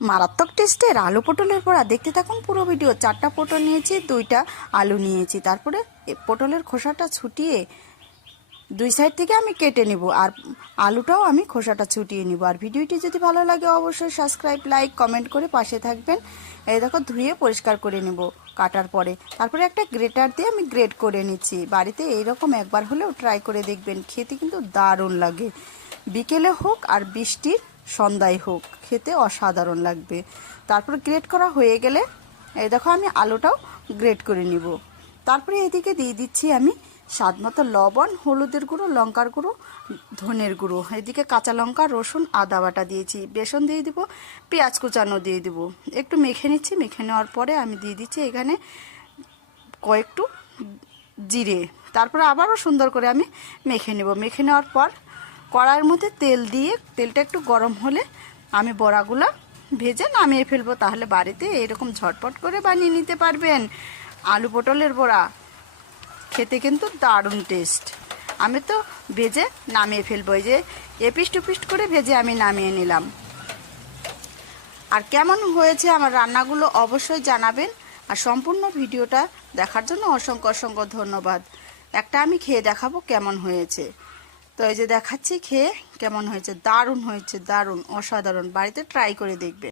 মারাত্মক টেস্টের আলু পটলের বড়া দেখতে থাকুন পুরো ভিডিও। 4টা পটল নিয়েছি, 2টা আলু নিয়েছি। তারপরে পটলের খোসাটা ছুটিয়ে দুই সাইড থেকে আমি কেটে নিব, আর আলুটাও আমি খোসাটা ছুটিয়ে নিব। আর ভিডিওটি যদি ভালো লাগে অবশ্যই সাবস্ক্রাইব, লাইক, কমেন্ট করে পাশে থাকবেন। এই দেখো ধুয়ে পরিষ্কার করে নেব কাটার পরে। তারপরে একটা গ্রেটার দিয়ে আমি গ্রেট করে নিচ্ছি। বাড়িতে এইরকম একবার হলেও ট্রাই করে দেখবেন, খেতে কিন্তু দারুণ লাগে। বিকেলে হোক আর বৃষ্টির সন্ধ্যায় হোক, খেতে অসাধারণ লাগবে। তারপর গ্রেট করা হয়ে গেলে এই দেখো আমি আলুটাও গ্রেট করে নিব। তারপরে এদিকে দিয়ে দিচ্ছি আমি স্বাদ মতো লবণ, হলুদের গুঁড়ো, লঙ্কার গুঁড়ো, ধনের গুঁড়ো। এদিকে কাঁচা লঙ্কা, রসুন, আদা বাটা দিয়েছি, বেসন দিয়ে দিব, পেঁয়াজ কুচানো দিয়ে দিব। একটু মেখে নিচ্ছি। মেখে নেওয়ার পরে আমি দিয়ে দিচ্ছি এখানে কয়েকটু জিরে। তারপরে আবারও সুন্দর করে আমি মেখে নেব। মেখে নেওয়ার পর কড়াইয়ের মধ্যে তেল দিয়ে, তেলটা একটু গরম হলে আমি বড়াগুলো ভেজে নামিয়ে ফেলবো। তাহলে বাড়িতে এরকম ঝটপট করে বানিয়ে নিতে পারবেন আলু পটলের বড়া। খেতে কিন্তু দারুণ টেস্ট। আমি তো ভেজে নামিয়ে ফেলবো। এই যে এপিস্ট টুপিস্ট করে ভেজে আমি নামিয়ে নিলাম। আর কেমন হয়েছে আমার রান্নাগুলো অবশ্যই জানাবেন। আর সম্পূর্ণ ভিডিওটা দেখার জন্য অসংখ্য অসংখ্য ধন্যবাদ। একটা আমি খেয়ে দেখাবো কেমন হয়েছে। তো এই যে দেখাচ্ছি খেয়ে কেমন হয়েছে। দারুণ হয়েছে, দারুণ, অসাধারণ। বাড়িতে ট্রাই করে দেখবে।